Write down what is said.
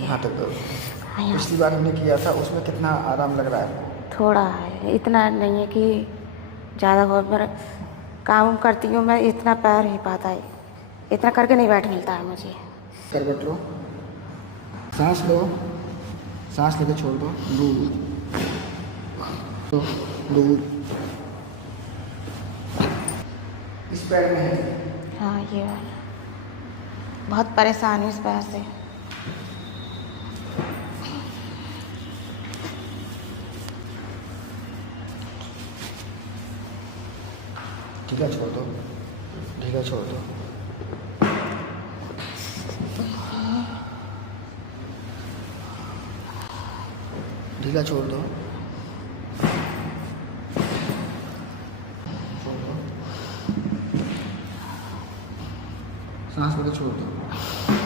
यहाँ तक दर्द। हाँ, यहाँ पिछली बार हमने किया था उसमें कितना आराम लग रहा है? थोड़ा है, इतना नहीं है कि ज़्यादा हो, पर काम करती हूँ मैं, इतना पैर नहीं पाता है, इतना करके नहीं बैठ मिलता है मुझे। करवट लो, सांस लो, सांस लेके छोड़ दो, दूर तो दूर। इस पैर में है? हाँ, ये वाला बहुत परेशान हूँ इस पैर से। ढीला छोड़ दो, ढीला छोड़ दो। ढीला छोड़ दो, छोड़ दो, सांस लेके छोड़ दो।